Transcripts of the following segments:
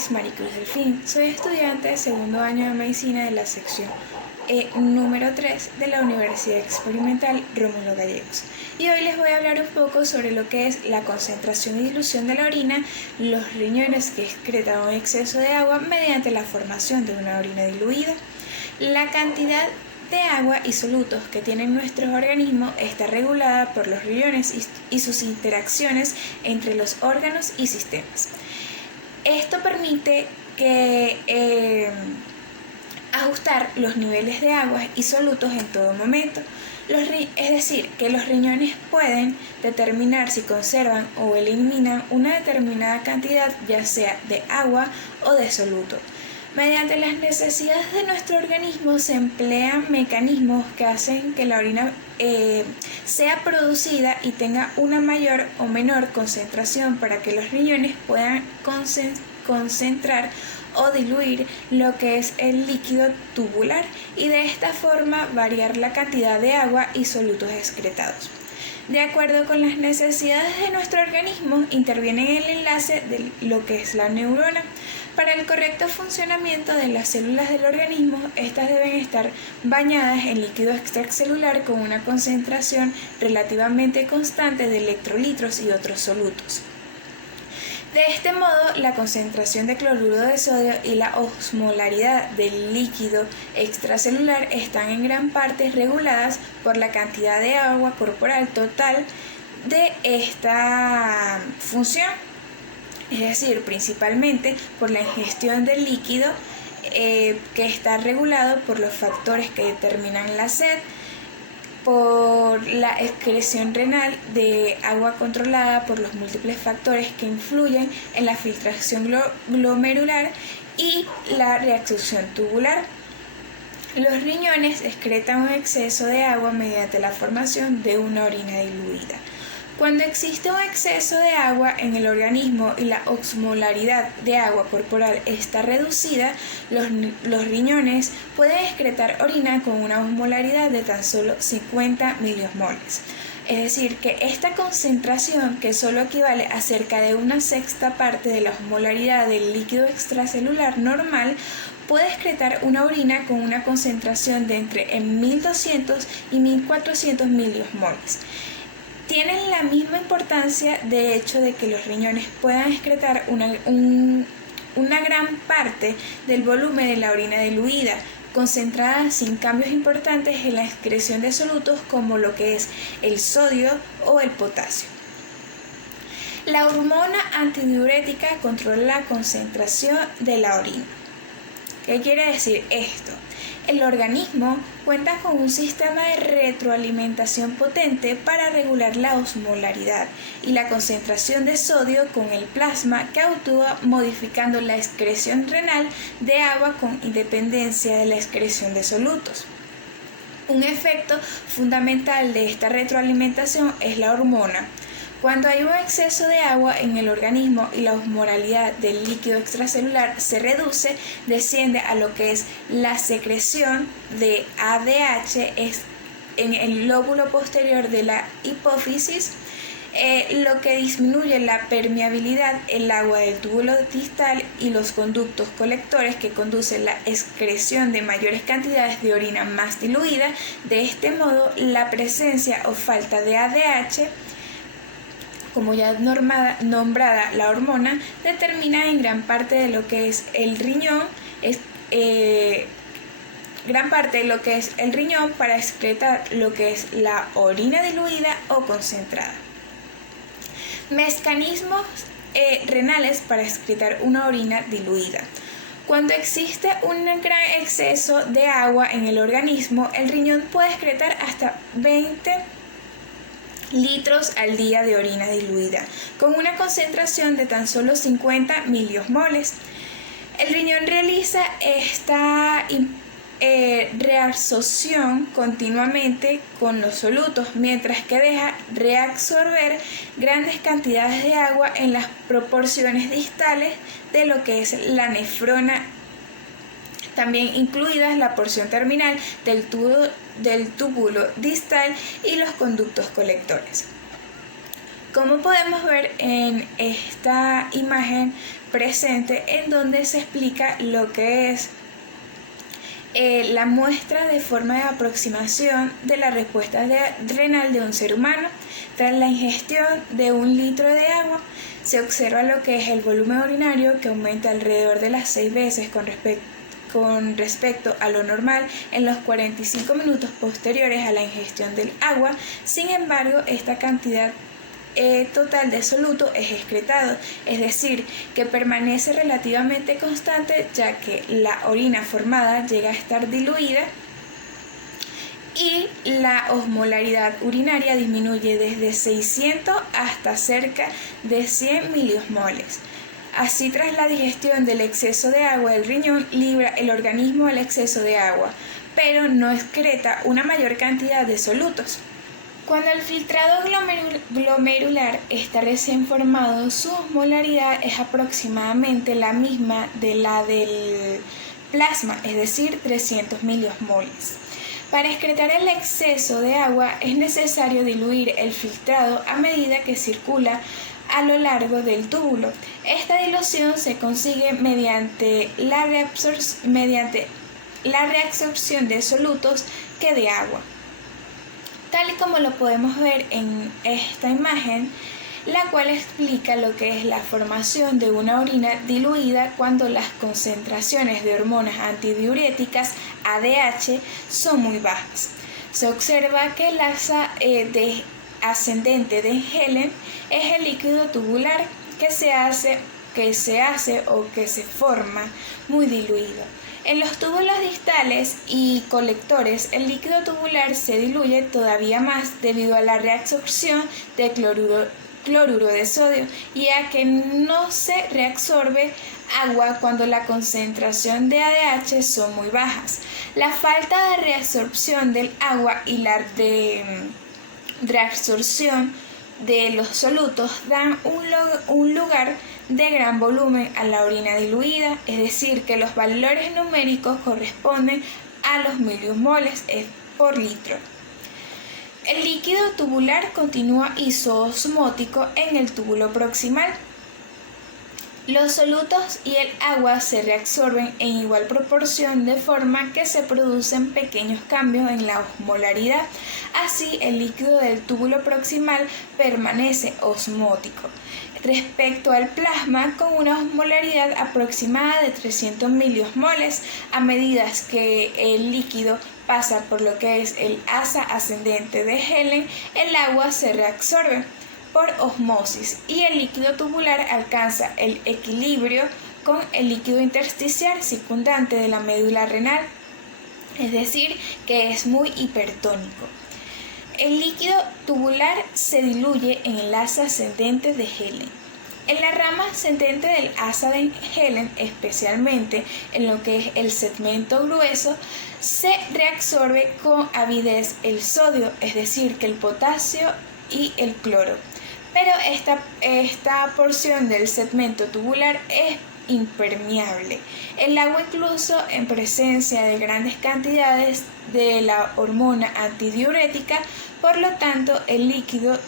es Maricruz Delfín, soy estudiante de segundo año de medicina de la sección número 3 de la Universidad Experimental Rómulo Gallegos. Y hoy les voy a hablar un poco sobre lo que es la concentración y dilución de la orina, los riñones que excretan un exceso de agua mediante la formación de una orina diluida, la cantidad de agua y solutos que tienen nuestros organismos está regulada por los riñones y sus interacciones entre los órganos y sistemas. Esto permite que ajustar los niveles de agua y solutos en todo momento. Es decir, que los riñones pueden determinar si conservan o eliminan una determinada cantidad, ya sea de agua o de soluto. Mediante las necesidades de nuestro organismo se emplean mecanismos que hacen que la orina sea producida y tenga una mayor o menor concentración para que los riñones puedan concentrar o diluir lo que es el líquido tubular y de esta forma variar la cantidad de agua y solutos excretados. De acuerdo con las necesidades de nuestro organismo, interviene el enlace de lo que es la neurona. Para el correcto funcionamiento de las células del organismo, estas deben estar bañadas en líquido extracelular con una concentración relativamente constante de electrolitos y otros solutos. De este modo, la concentración de cloruro de sodio y la osmolaridad del líquido extracelular están en gran parte reguladas por la cantidad de agua corporal total de esta función, es decir, principalmente por la ingestión del líquido que está regulado por los factores que determinan la sed, por la excreción renal de agua controlada por los múltiples factores que influyen en la filtración glomerular y la reabsorción tubular. Los riñones excretan un exceso de agua mediante la formación de una orina diluida. Cuando existe un exceso de agua en el organismo y la osmolaridad de agua corporal está reducida, los riñones pueden excretar orina con una osmolaridad de tan solo 50 milimoles. Es decir, que esta concentración, que solo equivale a cerca de una sexta parte de la osmolaridad del líquido extracelular normal, puede excretar una orina con una concentración de entre 1200 y 1400 milimoles. Tienen la misma importancia de hecho de que los riñones puedan excretar una gran parte del volumen de la orina diluida, concentrada sin cambios importantes en la excreción de solutos como lo que es el sodio o el potasio. La hormona antidiurética controla la concentración de la orina. ¿Qué quiere decir esto? El organismo cuenta con un sistema de retroalimentación potente para regular la osmolaridad y la concentración de sodio con el plasma que actúa modificando la excreción renal de agua con independencia de la excreción de solutos. Un efecto fundamental de esta retroalimentación es la hormona. Cuando hay un exceso de agua en el organismo y la osmolaridad del líquido extracelular se reduce, desciende a lo que es la secreción de ADH en el lóbulo posterior de la hipófisis, lo que disminuye la permeabilidad, el agua del túbulo distal y los conductos colectores que conducen la excreción de mayores cantidades de orina más diluida. De este modo, la presencia o falta de ADH, como ya nombrada la hormona, determina en gran parte de lo que es el riñón, para excretar lo que es la orina diluida o concentrada. Mecanismos renales para excretar una orina diluida. Cuando existe un gran exceso de agua en el organismo, el riñón puede excretar hasta 20 litros al día de orina diluida, con una concentración de tan solo 50 milimoles. El riñón realiza esta reabsorción continuamente con los solutos, mientras que deja reabsorber grandes cantidades de agua en las proporciones distales de lo que es la nefrona, también incluidas la porción terminal del túbulo distal y los conductos colectores. Como podemos ver en esta imagen, presente, en donde se explica lo que es la muestra de forma de aproximación de la respuesta renal de un ser humano. Tras la ingestión de 1 litro de agua, se observa lo que es el volumen urinario, que aumenta alrededor de las 6 veces con respecto a lo normal en los 45 minutos posteriores a la ingestión del agua. Sin embargo, esta cantidad total de soluto es excretado, es decir, que permanece relativamente constante, ya que la orina formada llega a estar diluida y la osmolaridad urinaria disminuye desde 600 hasta cerca de 100 miliosmoles. Así, tras la digestión del exceso de agua del riñón, libra el organismo el exceso de agua, pero no excreta una mayor cantidad de solutos. Cuando el filtrado glomerular está recién formado, su osmolaridad es aproximadamente la misma de la del plasma, es decir, 300 miliosmoles. Para excretar el exceso de agua es necesario diluir el filtrado a medida que circula a lo largo del túbulo. Esta dilución se consigue mediante la reabsorción de solutos que de agua. Tal y como lo podemos ver en esta imagen, la cual explica lo que es la formación de una orina diluida cuando las concentraciones de hormonas antidiuréticas ADH son muy bajas. Se observa que el asa ascendente de Helen es el líquido tubular que se forma muy diluido. En los túbulos distales y colectores, el líquido tubular se diluye todavía más debido a la reabsorción de cloruro de sodio y a que no se reabsorbe agua cuando la concentración de ADH son muy bajas. La falta de reabsorción del agua y la reabsorción de los solutos dan un lugar de gran volumen a la orina diluida, es decir, que los valores numéricos corresponden a los miliosmoles por litro. El líquido tubular continúa isoosmótico en el túbulo proximal. Los solutos y el agua se reabsorben en igual proporción, de forma que se producen pequeños cambios en la osmolaridad. Así, el líquido del túbulo proximal permanece osmótico respecto al plasma, con una osmolaridad aproximada de 300 miliosmoles. A medida que el líquido pasa por lo que es el asa ascendente de Helen, el agua se reabsorbe por osmosis y el líquido tubular alcanza el equilibrio con el líquido intersticial circundante de la médula renal, es decir, que es muy hipertónico. El líquido tubular se diluye en el asa ascendente de Helen. En la rama ascendente del asa de Helen, especialmente en lo que es el segmento grueso, se reabsorbe con avidez el sodio, es decir, que el potasio y el cloro. Pero esta porción del segmento tubular es impermeable. El agua, incluso en presencia de grandes cantidades de la hormona antidiurética, por lo tanto el líquido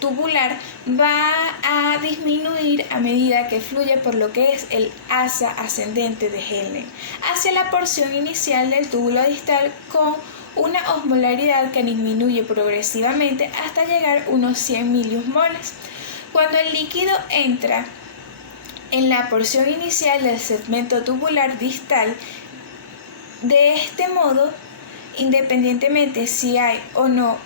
tubular va a disminuir a medida que fluye por lo que es el asa ascendente de Helen hacia la porción inicial del túbulo distal, con una osmolaridad que disminuye progresivamente hasta llegar a unos 100 miliosmoles. Cuando el líquido entra en la porción inicial del segmento tubular distal, de este modo, independientemente si hay o no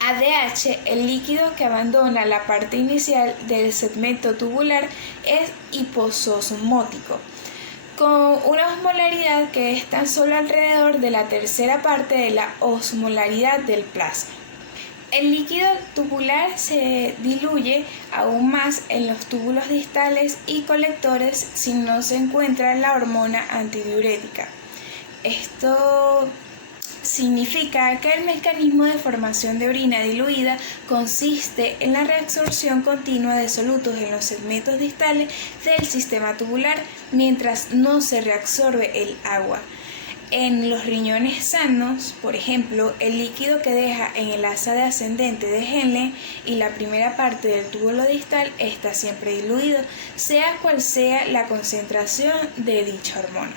ADH, el líquido que abandona la parte inicial del segmento tubular es hipososmótico, con una osmolaridad que es tan solo alrededor de la tercera parte de la osmolaridad del plasma. El líquido tubular se diluye aún más en los túbulos distales y colectores si no se encuentra la hormona antidiurética. Esto significa que el mecanismo de formación de orina diluida consiste en la reabsorción continua de solutos en los segmentos distales del sistema tubular mientras no se reabsorbe el agua. En los riñones sanos, por ejemplo, el líquido que deja en el asa de ascendente de Henle y la primera parte del túbulo distal está siempre diluido, sea cual sea la concentración de dicha hormona.